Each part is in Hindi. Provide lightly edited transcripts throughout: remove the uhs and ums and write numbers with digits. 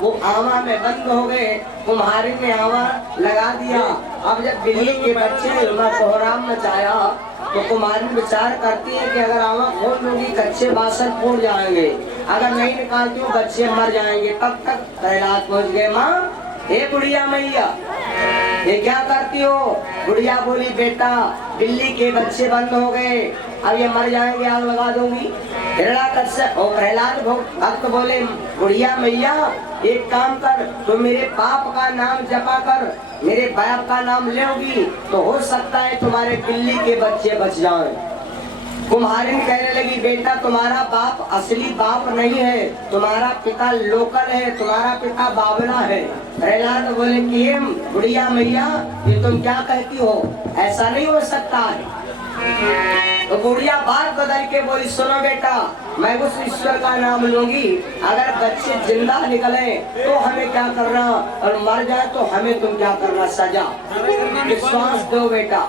वो आवा में बंद हो गए। कुम्हारी ने आवा लगा दिया। अब जब बिल्ली के बच्चे कोहराम मचाया तो कुम्हारी विचार करती है कि अगर आवा खोल लूंगी कच्चे बासन फूट जाएंगे, अगर नहीं निकालती हूँ बच्चे मर जाएंगे। तब तक प्रहलाद पहुँच गए। माँ, हे बुढ़िया मैया, ये क्या करती हो? बुढ़िया बोली, बेटा बिल्ली के बच्चे बंद हो गए, अब ये मर जाएंगे, आग लगा दूंगी। हिरण्याकश्यप और प्रहलाद भक्त बोले, बुढ़िया मैया एक काम कर, तो मेरे बाप का नाम जपा कर, मेरे बाप का नाम लेगी तो हो सकता है तुम्हारे बिल्ली के बच्चे बच जाएं। कुम्हारिन कहने लगी, बेटा तुम्हारा बाप असली बाप नहीं है, तुम्हारा पिता लोकल है, तुम्हारा पिता बावला है। प्रहलाद बोले कि ये बुढ़िया मैया ये तुम क्या कहती हो, ऐसा नहीं हो सकता है। तो बुढ़िया बात बदल के बोली, सुनो बेटा, मैं उस ईश्वर का नाम लूंगी, अगर बच्चे जिंदा निकले तो हमें क्या करना, और मर जाए तो हमें तुम क्या करना, सजा। विश्वास दो बेटा।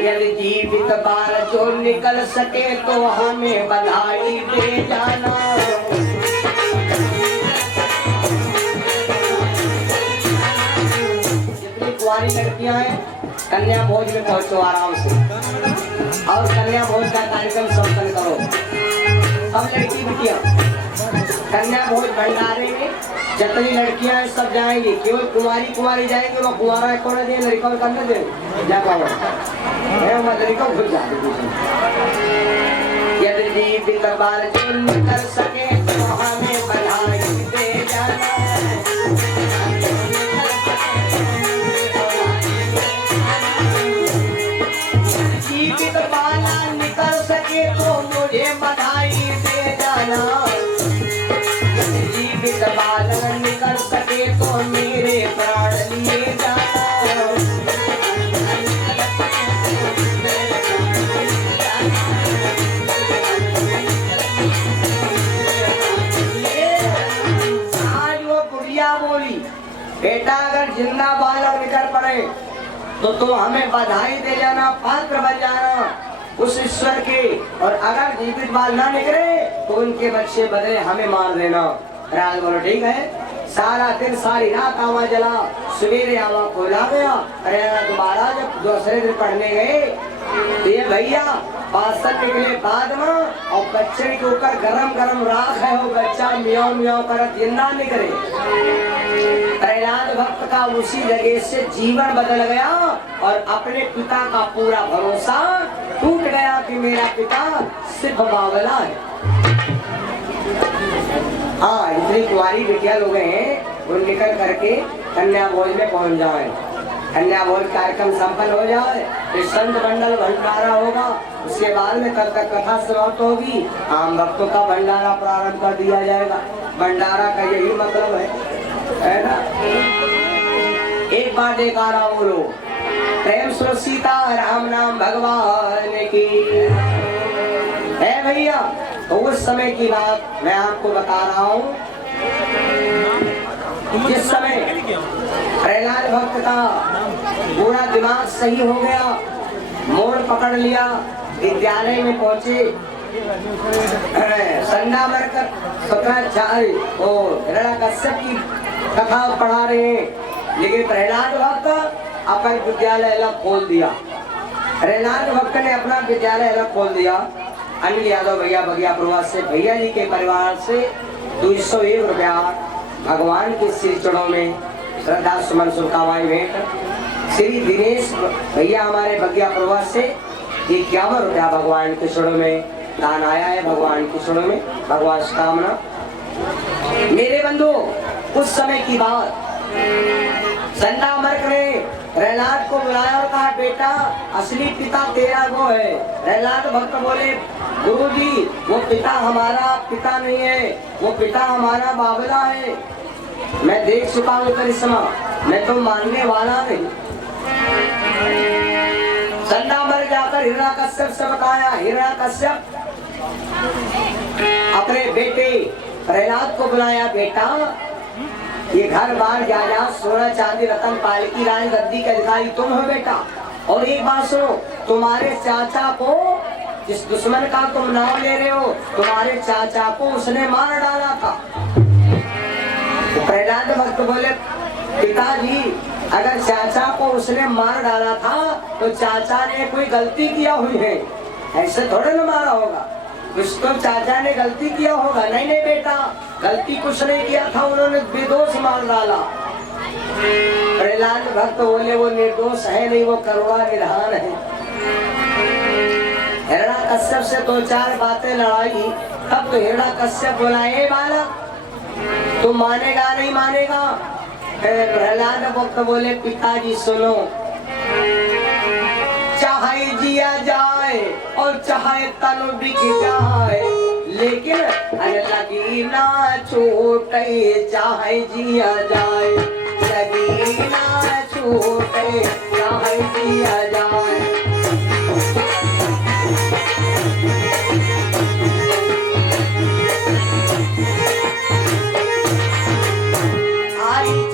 यदि जीवित बाल जो निकल सके तो हमें बधाई दे जाना। जितनी कुंवारी लड़कियां हैं कन्या भोज में पहुंचो आराम से, और कन्या भोज का कार्यक्रम संपन्न करो। सब लड़की बिटिया कन्या भोज भंडारे में जितनी लड़कियां हैं सब जाएंगी, केवल कुमारी जाएंगे। वो कुमारा कौन दे, लड़का करने दे जा पाओ लड़का भूल जाते। यदि जीवित बाल जो निकल सके तो हमें बधाई दे जाना। जीवित बाला निकल सके तो मुझे बधाई दे जाना। जीवित बाल निकल सके तो मेरे प्राण लिए जाना। आज वो बुढ़िया बोली, बेटा अगर जिंदा बालक निकल पड़े तो तुम हमें बधाई दे जाना, पात्र बन जाना उस ईश्वर के, और अगर जीवित बाल ना निकले तो उनके बच्चे बदले हमें मार देना। राज बोलो ठीक है। सारा दिन सारी रात आवा जला, सवेरे आवा खोला गया। अरे दोबारा जब दूसरे दिन पढ़ने गए तो ये भैया बासन निकले बाद में, और बच्चे के ऊपर गरम गरम राख है, वो बच्चा मियाओ मियाओ कर जिंदा निकले। प्रहलाद भक्त का उसी जगह से जीवन बदल गया, और अपने पिता का पूरा भरोसा टूट गया कि मेरा पिता सिर्फ बावला है। हाँ, इतनी कुंवारी बिटिया लोग हैं, वो निकल करके कन्या भोज में पहुंच जाए। कन्या भोज कार्यक्रम संपन्न हो जाए, फिर संत मंडल भंडारा होगा, उसके बाद में कल तक कथा समाप्त होगी, आम भक्तों का भंडारा प्रारंभ कर दिया जाएगा। भंडारा का यही मतलब है ना। एक बार देखारा बोलो, प्रेम सो सीता राम नाम भगवान की है भैया। तो उस समय की बात मैं आपको बता रहा हूँ, जिस समय प्रहलाद भक्त का पूरा दिमाग सही हो गया, मोड़ पकड़ लिया, विद्यालय में पहुंचे, संडा मरकर शुक्राचार्य और हिरण्याकश्यप की कथा पढ़ा रहे हैं, लेकिन प्रहलाद भक्त अपना विद्यालय अलग खोल दिया। प्रहलाद भक्त ने अपना विद्यालय अलग खोल दिया। अनिल यादव भैया बगिया प्रवास से भैया जी के परिवार से 201 रुपया भगवान के सिर चरणों में श्रद्धा सुमन शुभकामनाएं भेंट। श्री दिनेश भैया हमारे बगिया प्रवास से 51 रुपया भगवान के चरणों में दान आया है। भगवान के चरणों में भगवान कामना। मेरे बंधु, उस समय की बात, संडा मर्क ने प्रहलाद को बुलाया और कहा, बेटा असली पिता तेरा वो है। प्रहलाद भक्त बोले, गुरुजी वो पिता हमारा पिता नहीं है, वो पिता हमारा बावला है। मैं देख चुका हूँ करिश्मा, मैं तो मानने वाला नहीं। संडा मर्क जाकर हिरण्याकश्यप से बताया। हिरण्याकश्यप अपने बेटे प्रहलाद को बुलाया, बेटा ये घर बार जायदाद सोना चांदी रतन पालकी रानी गद्दी के अधिकारी तुम हो बेटा, और एक बात सुनो, तुम्हारे चाचा को जिस दुश्मन का तुम नाम ले रहे हो तुम्हारे चाचा को उसने मार डाला था। तो प्रहलाद भक्त बोले पिताजी अगर चाचा को उसने मार डाला था तो चाचा ने कोई गलती किया हुई है, ऐसे थोड़े ना मारा होगा, कुछ तो चाचा ने गलती किया होगा। नहीं नहीं बेटा गलती कुछ नहीं किया था, उन्होंने निर्दोष मार डाला। प्रहलाद भक्त बोले वो निर्दोष है नहीं, वो करुणा निधान है। हिरण्याकश्यप से दो चार बातें लड़ाई, तब तो हिरण्याकश्यप बोला ए बालक तू मानेगा नहीं मानेगा। प्रहलाद भक्त बोले पिताजी सुनो, चाहे जिया जाए और चाहे तन बिक जाए लेकिन लगी ना छूटे, चाहे जिया जाए लगी ना छूटे, चाहे जिया जाए।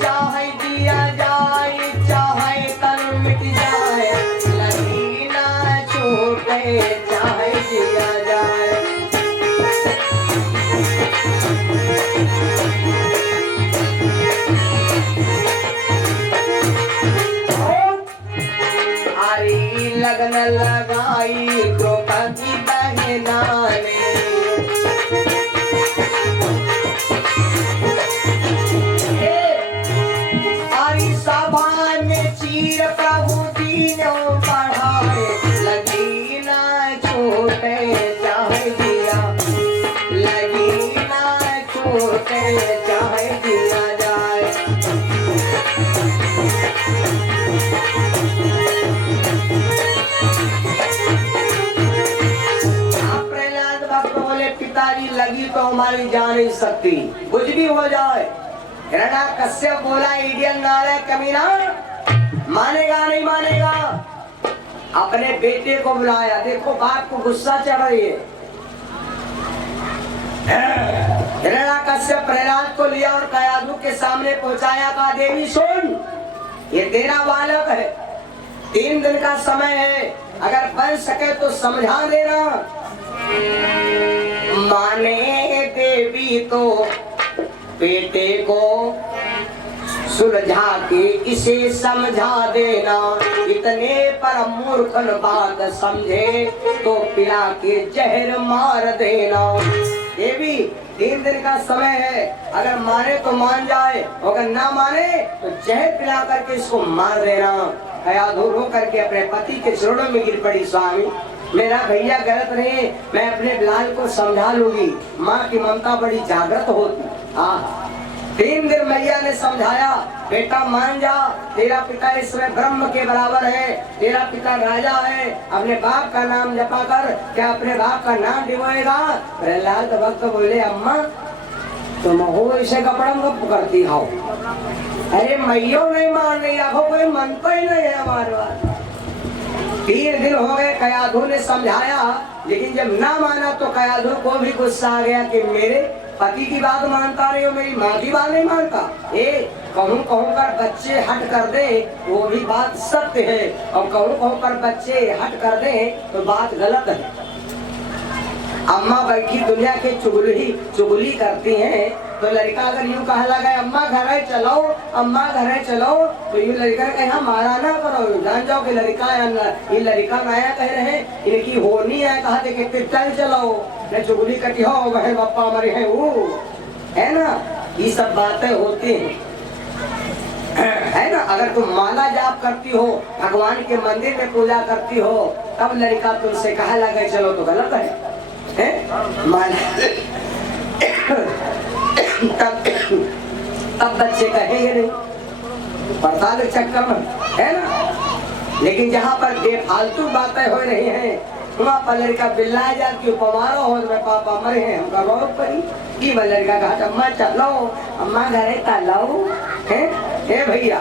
चाहे जिया जाए चाहे तन मिट जाए लगी ना छूटे, चाहे जिया जाए। अरे लगन लगाई द्रौपदी बहना ने, चीर प्रभु दीनों बढ़ाए लगी ना छूटे, चाहे दिया लगी ना छूटे, चाहे दिया जाए। प्रहलाद भक्त बोले पिताजी लगी तो हमारी जा नहीं सकती, कुछ भी हो जाए। हिरण्याकश्यप बोला इडियन नालायक कमीना, मानेगा नहीं मानेगा। अपने बेटे को बुलाया, देखो बाप को गुस्सा चढ़ रही है। हिरण्याकश्यप प्रहलाद को लिया और कयाधु के सामने पहुंचाया, कहा देवी सुन ये तेरा बालक है, 3 दिन का समय है, अगर बन सके तो समझा देना। माने देवी तो बेटे को सुलझा के इसे समझा देना, इतने पर मूर्खन बात समझे तो पिला के जहर मार देना। देवी 3 दिन का समय है, अगर माने तो मान जाए, अगर ना माने तो जहर पिला करके इसको मार देना। कयाधु रो करके अपने पति के चरणों में गिर पड़ी, स्वामी मेरा भैया गलत नहीं, मैं अपने लाल को समझा लूंगी। माँ की ममता बड़ी जागृत होती। हाँ 3 दिन मैया ने समझाया, बेटा मान जा, तेरा पिता इसमें ब्रह्म के बराबर है, तेरा पिता राजा है, अपने बाप का नाम जपा कर, क्या अपने बाप का नाम डिबोएगा। प्रहलाद भक्त बोले अम्मा तुम हो इसे कपड़ा गप करती हो, अरे मैयो नहीं मान रही, आखो कोई मनता ही नहीं है हमारे बात। 3 दिन हो गए, कयाधु ने समझाया, लेकिन जब ना माना तो कयाधु को भी गुस्सा आ गया कि मेरे पति की बात मानता नहीं हो, मेरी माँ की बात नहीं मानता। कहूँ कर बच्चे हट कर दे वो भी बात सत्य है, और कहूँ कर बच्चे हट कर दे तो बात गलत है। अम्मा बैठी दुनिया के चुगली करती हैं, तो लड़का अगर यूं कहा लगा अम्मा घर चलो, अम्मा घर चलो, तो यूं लड़का कहे मारा ना करो, जान जाओ कि लड़का ये लड़का नया कह रहे हैं, इनकी होनी है, कहा थे कि चल चलो न चुगली कटी हो बहन पप्पा मरे हैं वो, है ना, ये सब बातें होती हैं, है ना। अगर तुम माला जाप करती हो, भगवान के मंदिर में पूजा करती हो, तब लड़का तुमसे कहा लगा चलो तो गलत है। तब बच्चे कहेंगे नहीं, पड़ताल के चक्कर में, है ना। लेकिन जहाँ पर बेफालतू बातें हो रही हैं, वहाँ पर लड़का बिल्ला जाती उपमारो हो, पापा मरे हैं हमका रोक पड़ी की लड़का कहा अम्मा चलो, अम्मा घरे चलो, है भैया।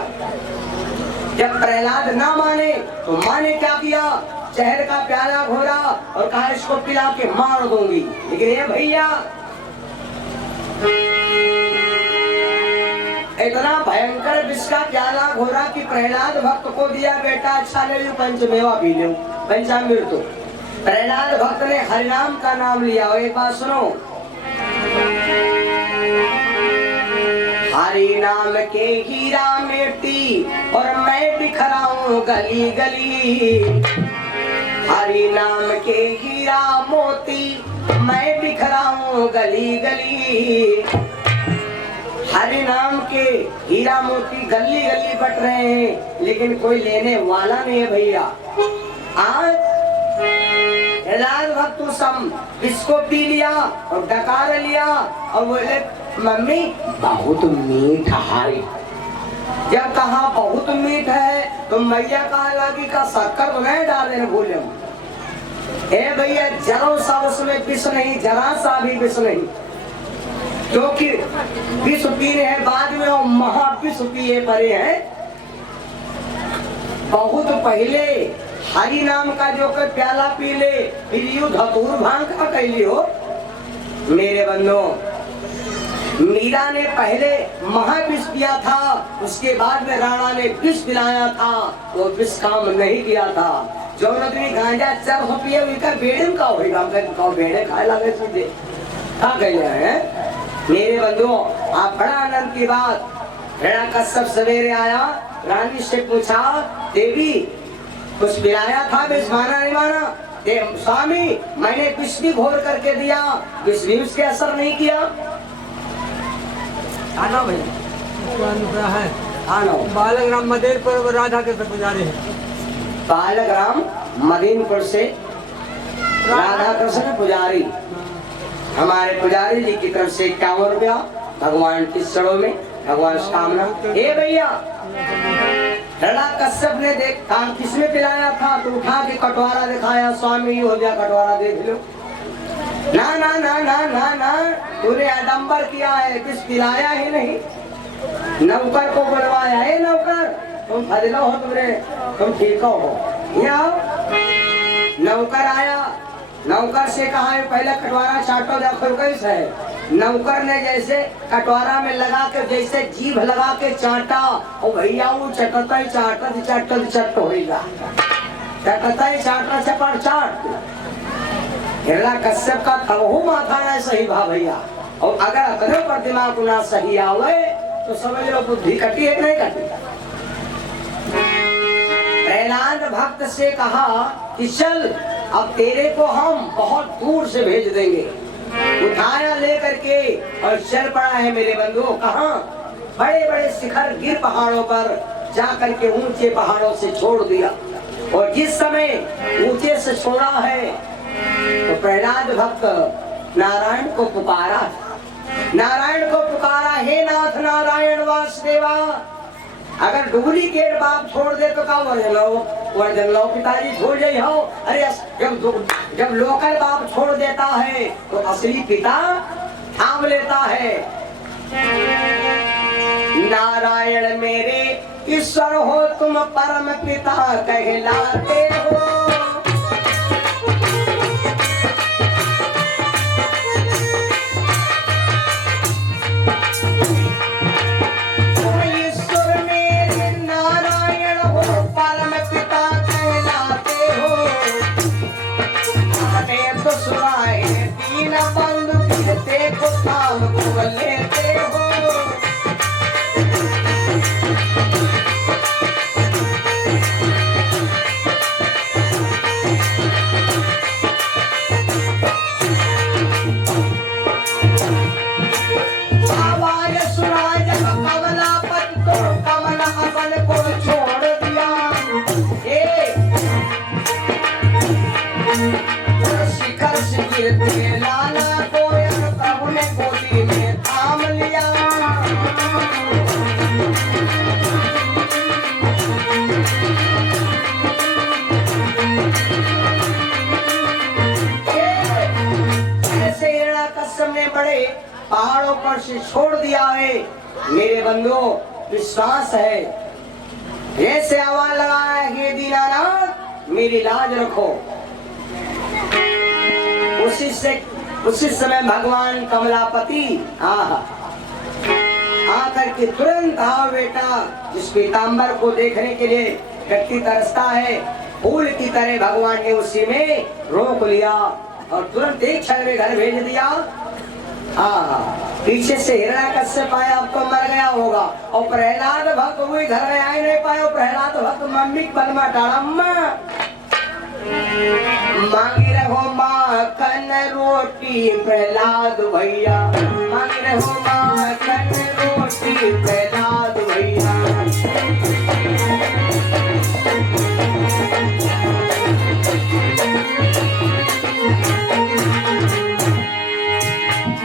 जब प्रहलाद ना माने तो माँ ने क्या किया, शहर का प्याला घोरा और कहा इसको पिला के मार दूंगी। लेकिन ये भैया इतना भयंकर विष का प्याला घोरा कि प्रहलाद भक्त को दिया, बेटा अच्छा ले लो पंचमेवा पी लो, पंचामृत। प्रहलाद भक्त ने हरिनाम का नाम लिया। और एक बात सुनो, हरि नाम के हीरा मेटी और मैं बिखराऊं गली गली। हरि नाम के हीरा मोती मैं बिखराऊं गली गली। हरि नाम के हीरा मोती गली गली बट रहे हैं, लेकिन कोई लेने वाला नहीं है भैया। आज प्रहलाद भक्त सम इसको पी लिया और डकार लिया और बोले मम्मी बहुत मीठ है। जब कहा बहुत मीठ है तो मैया कहा लगी का शक्कर तो नहीं डाले न बोले। ए भैया जरा सा उसमें विष नहीं, जरा सा भी विष नहीं, क्योंकि विष पीने हैं बाद में वो महाविष पिए पड़े हैं। बहुत पहले हरि नाम का जो कर प्याला पी ले, फिर यू धतूर भांग का कैली हो। मेरे बंधो, मीरा ने पहले महाविष पिया था, उसके बाद में राणा ने विष पिलाया था, वो विष काम नहीं किया था। जो नदमी गांजा चर हो पिए उनका बेड़न का होगा, उनका बेड़े खाए लगे सीधे क्या कहले हैं। मेरे बंधुओं, आप बड़ा आनंद की बात। हिरण्यकश्यप सवेरे आया, रानी से पूछा देवी कुछ पिलाया था, विष माना नहीं माना? स्वामी मैंने विष भी घोर करके दिया, विष भी उसके असर नहीं किया। आना भैया है आना। बालकराम मदेरपुर राधा के पुजारी है। बालकराम मदीनपुर से राधा कृष्ण पुजारी, हमारे पुजारी जी की तरफ से 51 रुपया भगवान की चरणों में, भगवान कामना। हे भैया, हिरण्यकश्यप ने देखा किसने पिलाया था तो उठा के कटवारा दिखाया, स्वामी हो गया कटवारा देख लो। ना ना ना ना ना ना, तूने आडंबर किया है, किस पिलाया ही नहीं। नौकर को बुलवाया है, नौकर तुम फजलो हो, तुम ठीक हो। यहाँ नौकर आया, नौकर से कहा है पहले कटवारा चाटो देखो कैसे है। नौकर ने जैसे कटवारा में लगा के जैसे जीभ लगा के चाटा, और भैया वो चटता ही चाटत चटत चट होगा, चटता ही चाटा चपड़ चाट। हिरण्यकश्यप का तबहू माथा ना सही भा भैया। और अगर अतने पर दिमाग ना सही आवे तो समझ लो बुद्धि कटी है नहीं कटी। प्रहलाद भक्त से कहा कि चल अब तेरे को हम बहुत दूर से भेज देंगे। उठाया लेकर के और चल पड़ा है मेरे बंधुओं। कहाँ? बड़े बड़े शिखर गिर पहाड़ों पर जाकर के ऊंचे पहाड़ों से छोड़ दिया। और जिस समय ऊंचे से छोड़ा है तो प्रहलाद भक्त नारायण को पुकारा, नारायण को पुकारा, हे नाथ नारायण वासुदेवा। अगर डुप्लीकेट बाप छोड़ दे तो का वर्जन लो पिताजी छोड़ जाई हो। अरे जब लोकल बाप छोड़ देता है तो असली पिता थाम लेता है। नारायण मेरे ईश्वर हो, तुम परम पिता कहलाते हो। पहाड़ों पर से छोड़ दिया है मेरे बंधुओं। विश्वास है, ऐसे आवाज लगाया हे दीनानाथ मेरी लाज रखो। उसी समय भगवान कमलापति आकर के तुरंत आओ बेटा। इस पीताम्बर को देखने के लिए व्यक्ति तरसता है, फूल की तरह भगवान ने उसी में रोक लिया और तुरंत एक क्षण में घर भेज दिया। पीछे से हिरण्याकश्यप आया, अब तो मर गया होगा, और प्रहलाद भक्त हुए घर में आए नहीं पाए। प्रहलाद भक्त मम्मी बलमा टाड़म्मा मांगी रहो माखन रोटी प्रहलाद भैया, मांगी रहो माखन रोटी प्रहलाद भैया।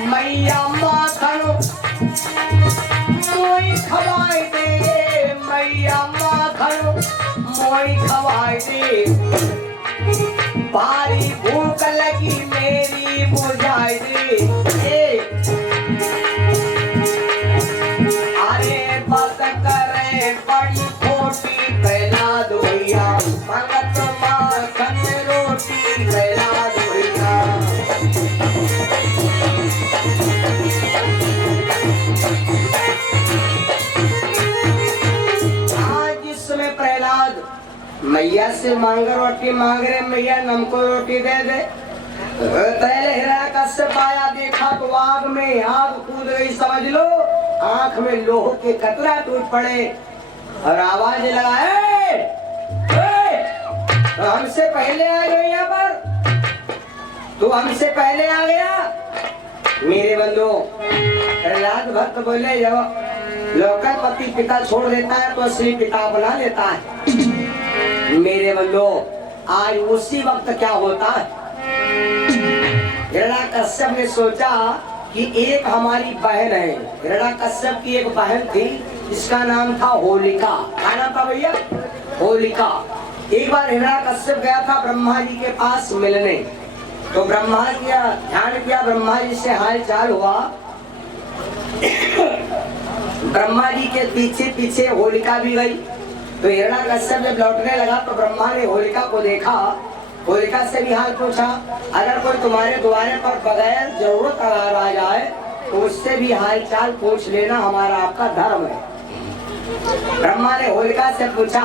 मैया माखन मोई खवाए दे, मैया माखन मोई खवाए दे, भारी भूख लगी मेरी बुझाई दे। अरे बात करे बड़ी खोटी प्रहलाद भैया, मंगत माखन रोटी प्रहलाद भैया। आज जिसमें प्रहलाद मैया से मांग रोटी मांग रहे, मैया नमको रोटी दे दे। पहले हिरण्याकश्यप आया, देखा तो आग में आग कूद गई, समझ लो आंख में लोह के कतरा टूट पड़े और आवाज लगा, तो हमसे पहले आ गए यहाँ पर, तू हमसे पहले आ गया। मेरे बंधु प्रहलाद भक्त बोले, जब लौका पति पिता छोड़ देता है तो असली पिता बना लेता है। मेरे बंधु आज उसी वक्त क्या होता है, हिरण्याकश्यप ने सोचा कि एक हमारी बहन है। हिरण्याकश्यप की एक बहन थी जिसका नाम था होलिका। क्या नाम था भैया? होलिका। एक बार हिरण्याकश्यप गया था ब्रह्मा जी के पास मिलने, तो ब्रह्मा जी ध्यान किया, ब्रह्मा जी से हाल चाल हुआ। ब्रह्मा जी के पीछे पीछे होलिका भी गई। तो हिरण्याकश्यप जब लौटने लगा तो ब्रह्मा ने होलिका को देखा, होलिका से भी हाल पूछा। अगर कोई तुम्हारे द्वारे पर बगैर जरूरत अगर आ जाए तो उससे भी हाल चाल पूछ लेना, हमारा आपका धर्म है। ब्रह्मा ने होलिका से पूछा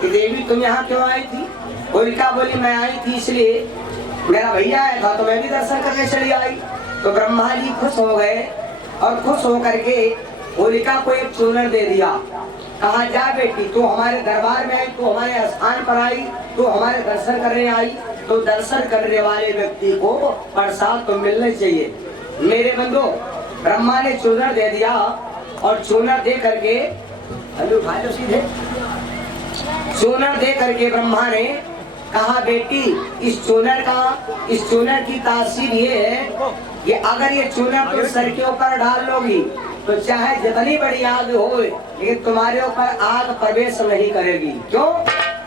कि देवी तुम यहाँ क्यों आई थी? होलिका बोली मैं आई थी इसलिए मेरा भैया आया था तो मैं भी दर्शन करके चली आई। तो ब्रह्मा जी खुश हो गए और खुश होकर के होलिका को एक चूनर दे दिया। कहा जा बेटी, तू हमारे दरबार में आई, तू हमारे स्थान पर आई, तू हमारे दर्शन करने आई, तो दर्शन करने वाले व्यक्ति को प्रसाद तो मिलना चाहिए। मेरे बंधु ब्रह्मा ने चूनर दे दिया और चूनर दे करके सीधे चूनर दे करके ब्रह्मा ने कहा बेटी इस चूनर की तासीर ये है कि अगर ये चूनर तुम सर के ऊपर डाल लोगी तो चाहे जितनी बड़ी आग हो लेकिन तुम्हारे ऊपर आग प्रवेश नहीं करेगी। क्यों?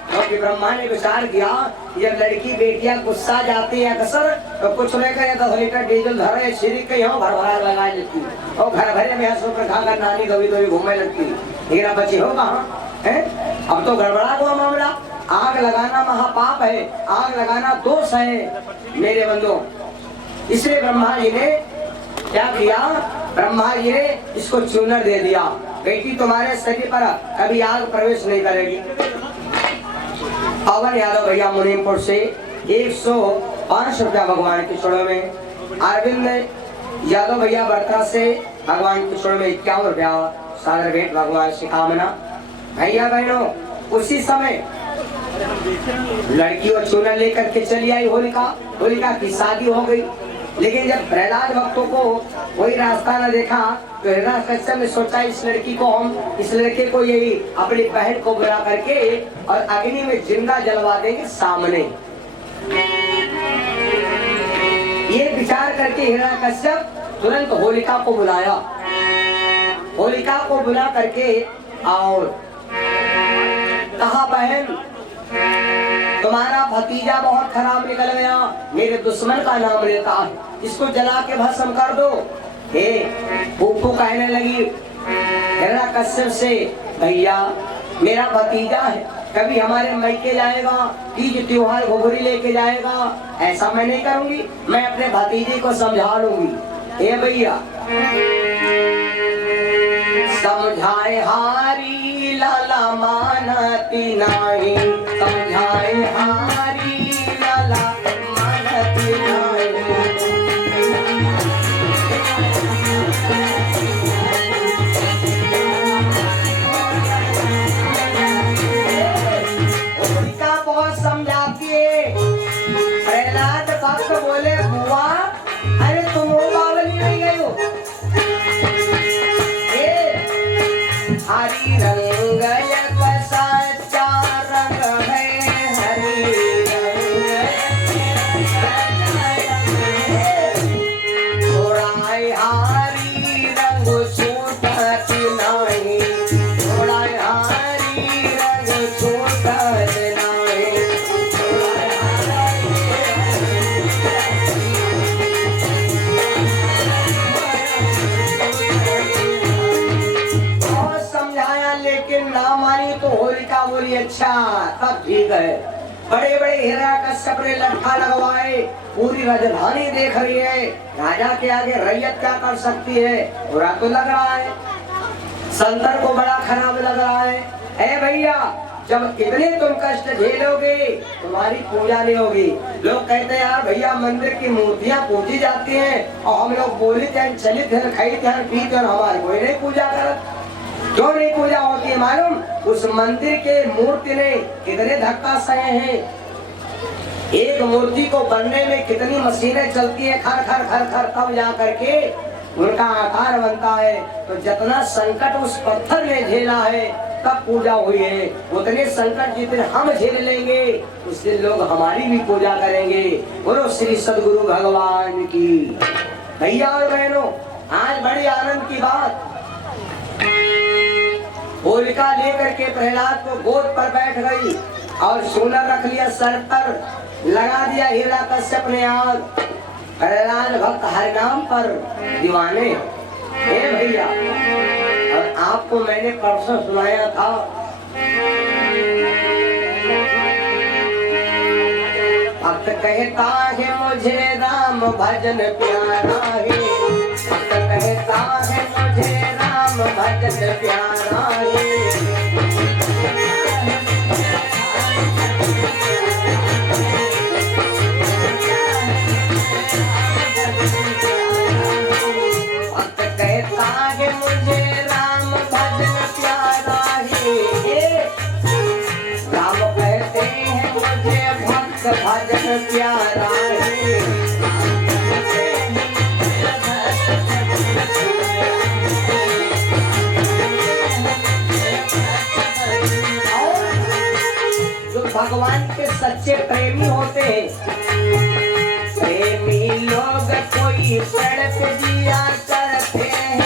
क्योंकि ब्रह्मा ने विचार किया जब लड़की बेटियां गुस्सा जाती है अक्सर तो कुछ लेकर 10 लीटर डीजल धरे श्री के यहाँ भरभरा लगा लेती और घर भरे में हंस खाकर नानी कभी कभी घूमने लगती। लेकिन अब बची हो कहाँ है? अब तो गड़बड़ा हुआ मामला। आग लगाना महापाप है, आग लगाना दोष है मेरे बंधु। इसलिए ब्रह्मा जी ने क्या किया? ब्रह्मा जी ने इसको चूनर दे दिया, बेटी तुम्हारे शरीर पर कभी आग प्रवेश नहीं करेगी। पवन यादव भैया मुनीमपुर से 105 रुपया भगवान के चरणों में। अरविंद यादव भैया बर्ता से भगवान के चरणों में 51 रुपया सागर भेंट भगवान से कामना। भैया बहनों उसी समय लड़की और चूनर लेकर के चली आई होलिका की शादी हो गई। लेकिन जब प्रहलाद भक्तों को कोई रास्ता न देखा तो हिरण्याकश्यप ने सोचा इस लड़के को यही अपनी बहन को बुला करके और अग्नि में जिंदा जलवा देंगे सामने। ये विचार करके हिरण्याकश्यप तुरंत होलिका को बुलाया। होलिका को बुला करके और कहा बहन तुम्हारा भतीजा बहुत खराब निकल गया, मेरे दुश्मन का नाम लेता है, इसको जला के भस्म कर दो। हे फूफू कहने लगी हिरण्याकश्यप से भैया मेरा भतीजा है, कभी हमारे मैके जाएगा, तीज त्योहार घुघरी लेके जाएगा, ऐसा मैं नहीं करूंगी, मैं अपने भतीजे को समझा लूंगी। हे भैया समझाए हारी लाला मानती नहीं, समझाए हरी रंग एक सच्चा रंग है, हरी रंग थोड़ाई हरी रंग छूटत नहीं, थोड़ाई हरी रंग छूटत नहीं, बहुत समझाया लेकिन ना मानी तो होलिका बोली अच्छा तब ठीक है। बड़े बड़े हिरण्यकश्यप ने लट्ठा लगवाए, पूरी राजधानी देख रही है, राजा के आगे रैयत क्या कर सकती है, बुरा तो लग रहा है, संतर को बड़ा खराब लग रहा है। ए भैया जब इतने तुम कष्ट झेलोगे तुम्हारी पूजा नहीं होगी। लोग कहते हैं यार भैया मंदिर की मूर्तियां पूजी जाती हैं और हम लोग बोली थे चलित हैं खाई थे पीते और हमारी कोई नहीं पूजा करत। क्यों नहीं पूजा होती है मालूम? उस मंदिर के मूर्ति ने कितने धक्का सहे हैं। एक मूर्ति को बनने में कितनी मशीनें चलती है, खर खर खर खर तब जा करके उनका आकार बनता है। तो जितना संकट उस पत्थर ने झेला है तब पूजा हुई है, उतने संकट जितने हम झेल लेंगे उस दिन लोग हमारी भी पूजा करेंगे। बोलो श्री सद्गुरु भगवान की। भैया और बहनों आज बड़ी आनंद की बात, होलिका लेकर के प्रहलाद को गोद पर बैठ गई और सोना रख लिया सर पर, लगा दिया हिरण्यकश्यप ने आग। प्रहलाद भक्त हरि नाम पर दीवाने। हे भैया और आपको मैंने परसों सुनाया था, भक्त कहता है मुझे राम भजन प्यारा है, भक्त कहता है मुझे राम भजन प्यारा है। भक्त कहता है मुझे राम भजन प्यारा है, राम कहते हैं मुझे भक्त भजन प्यारा है। जो भगवान के सच्चे प्रेमी होते हैं, प्रेमी लोग कोई पेड़ पे दिया करते हैं,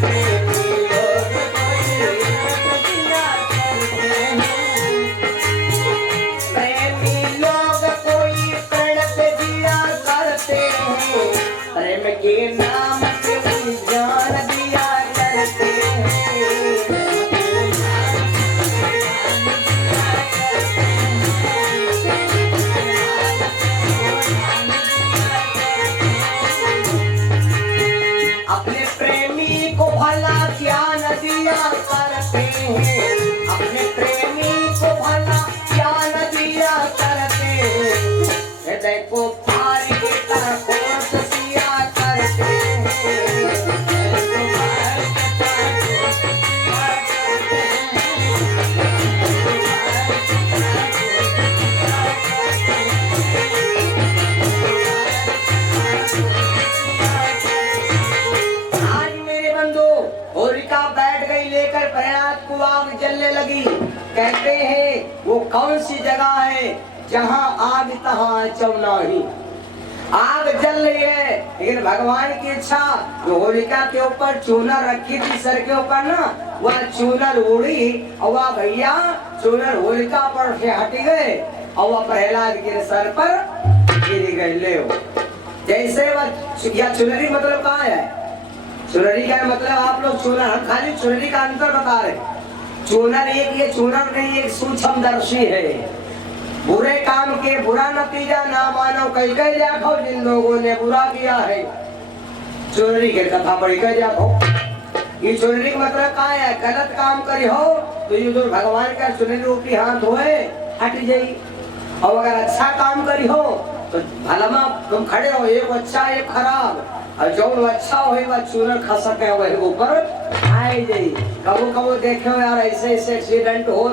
प्रेमी लोग कोई दिया करते हैं, प्रेमी लोग कोई पेड़ पे दिया करते हैं, प्रेम के नाम पे कोई जान दिया करते हैं। अपने प्रेमी को भला क्या न दिया करते हैं, अपने प्रेमी को भला क्या न दिया करते हैं, हृदय को फाड़ के तरकोस दिया करते हैं। होलिका बैठ गई लेकर प्रहलाद को आग जलने लगी। कहते हैं वो कौन सी जगह है जहाँ आग तहाँ चौनाही। आग जल रही है लेकिन भगवान की इच्छा, जो होलिका के ऊपर चूनर रखी थी सर के ऊपर ना, वह चूनर उड़ी और वह भैया चूनर होलिका पर से हट गए और वह प्रहलाद के सर पर गिर गए। ले जैसे वह या चुनरी मतलब कहाँ है? चुनरी का मतलब आप लोग चूनर, हम खाली चुनरी का अंतर बता रहे। चूनर एक ये चूनर नहीं, एक सूक्ष्मदर्शी है। बुरे काम के बुरा नतीजा ना मानो कई कई जाखो जिन लोगों ने बुरा किया है। चुनरी के कथा पढ़ी कई जाखो। ये चुनरी का मतलब कहाँ है? गलत काम करी हो तो ये जो भगवान का चुनरी रूपी हाथ होए हट जाई, और अगर अच्छा काम करी हो तो भलमा तुम खड़े हो, एक अच्छा एक खराब, और जो अच्छा हो वह चूनर खा सके वही ऊपर आए जाई। कबो कबो देखे हो यार ऐसे ऐसे एक्सीडेंट हो,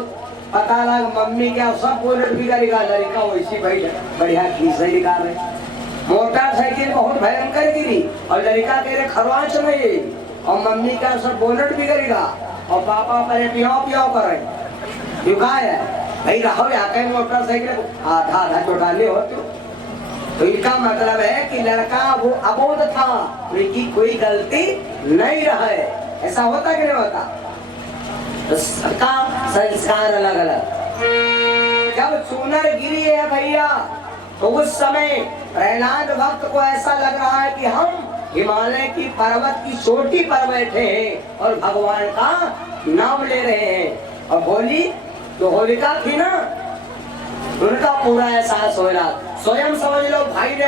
पता लग मम्मी क्या सब बोनट बिगड़ेगा, लड़का वैसी बढ़िया खींच निकाल रहे। मोटरसाइकिल बहुत भयंकर गिरी और लड़का कह रहे खरवाच में और मम्मी का सब बोनट बिगड़ेगा और पापा पर पियो पियो कर रहे क्यों कहा है भाई रहो या कहीं मोटरसाइकिल आधा आधा चौटाले हो तो इनका मतलब है कि लड़का वो अबोध था, उनकी कोई गलती नहीं रहे। ऐसा होता कि नहीं होता? तो सबका संस्कार अलग अलग। जब चूनर गिरी है भैया तो उस समय प्रहलाद भक्त को ऐसा लग रहा है कि हम हिमालय की पर्वत की चोटी पर बैठे हैं और भगवान का नाम ले रहे हैं। और होली तो होलिका थी ना, उनका पूरा एहसास हो रहा। स्वयं समझ लो भाई ने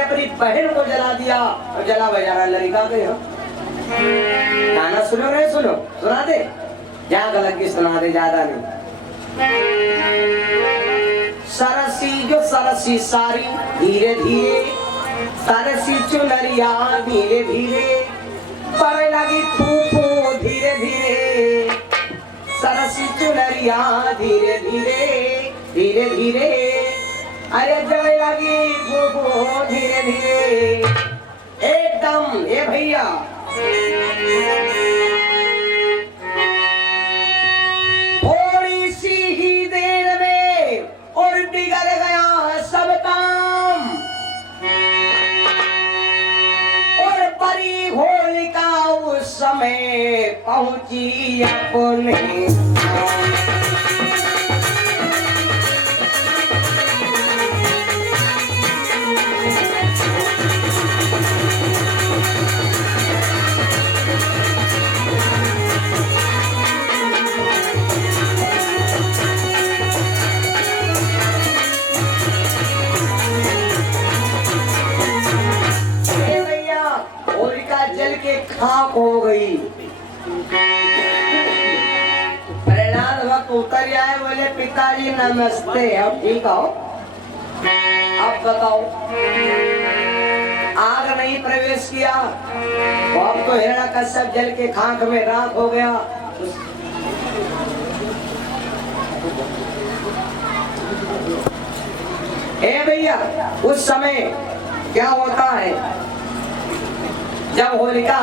अपनी बहन को जला दिया और जला बजाना लड़का गए हो। गाना सुनो नहीं सुनो, सुना दे जहाँ गलत की सुना दे, ज्यादा नहीं। सरसी जो सरसी सारी धीरे धीरे, सरसी चुनरिया धीरे धीरे, पड़े लगी फूफू धीरे धीरे, सरसी चुनरिया धीरे धीरे धीरे धीरे, अरे जब लगी फूफू धीरे धीरे एकदम। ये भैया थोड़ी सी ही देर में और बिगड़ गया सब काम, और परी होलिका उस समय पहुंची अपने खाक हो गई। प्रहलाद भक्त उतर आए, बोले पिताजी नमस्ते। अब ठीक हो, अब बताओ। आग नहीं प्रवेश किया तो अब तो हिरण्यकश्यप जल के खाक में राख हो गया। ए भैया उस समय क्या होता है, जब होलिका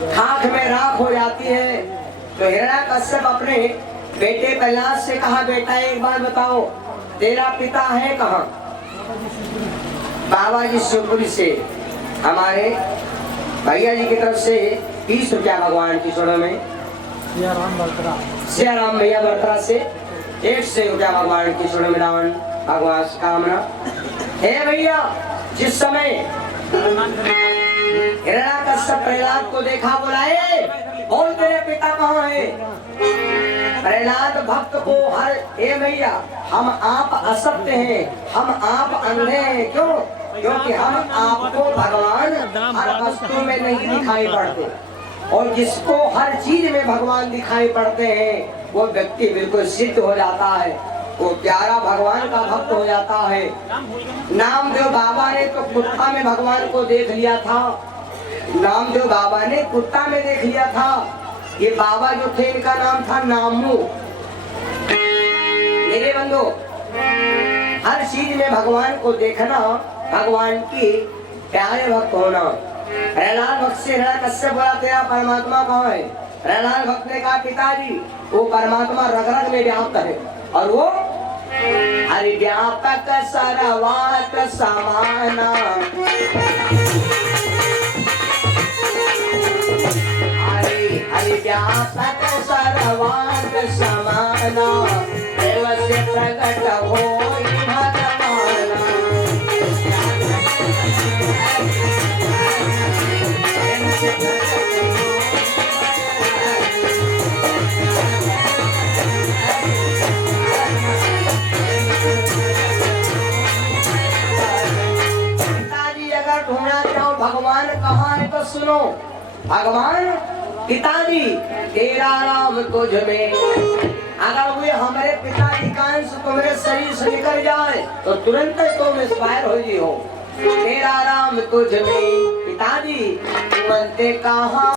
खाक में राख हो जाती है तो हिरण्यकश्यप अपने बेटे प्रहलाद से कहा, बेटा एक बात बताओ, तेरा पिता है कहाँ? बाबा जी शिवपुरी से हमारे भैया जी की तरफ से 30 रुपया भगवान की चरणों में, सियाराम भैया बर्तरा से 100 रुपया भगवान की चरणों में दान भगवान से कामना है। भैया जिस समय हिरण्यकश्यप प्रहलाद को देखा, बुलाए बोल तेरे पिता कहाँ है? प्रहलाद भक्त को हर ए भैया हम आप असत्य हैं, हम आप अंधे हैं। क्यों? क्योंकि हम आपको भगवान हर वस्तु में नहीं दिखाई पड़ते, और जिसको हर चीज में भगवान दिखाई पड़ते हैं वो व्यक्ति बिल्कुल सिद्ध हो जाता है, वो प्यारा भगवान का भक्त हो जाता है। नामदेव बाबा ने तो कुत्ता में भगवान को देख लिया था, नामदेव बाबा ने कुत्ता में देख लिया था। ये बाबा जो थे इनका नाम था नामू। मेरे बंधु हर चीज में भगवान को देखना, भगवान की प्यारे भक्त होना। प्रहलाद भक्त से हिरण्यकश्यप बोला, तेरा परमात्मा कहाँ है? प्रहलाद भक्त ने कहा, पिताजी वो परमात्मा रग रग में व्याप्त है, और वो हरि व्यापक सर्वात समाना, हरि व्यापक सर्वात समाना, देव से प्रकट होई भगवाना। पिताजी अगर ढूंढना चाहो भगवान कहाँ है तो सुनो, भगवान पिताजी तेरा राम तुझ में, अगर वे हमारे पिताजी का अंश तुम्हारे शरीर से निकल जाए तो तुरंत तुम इंस्पायर हो जी हो। तेरा राम तुझ में पिताजी, तुमते कहाँ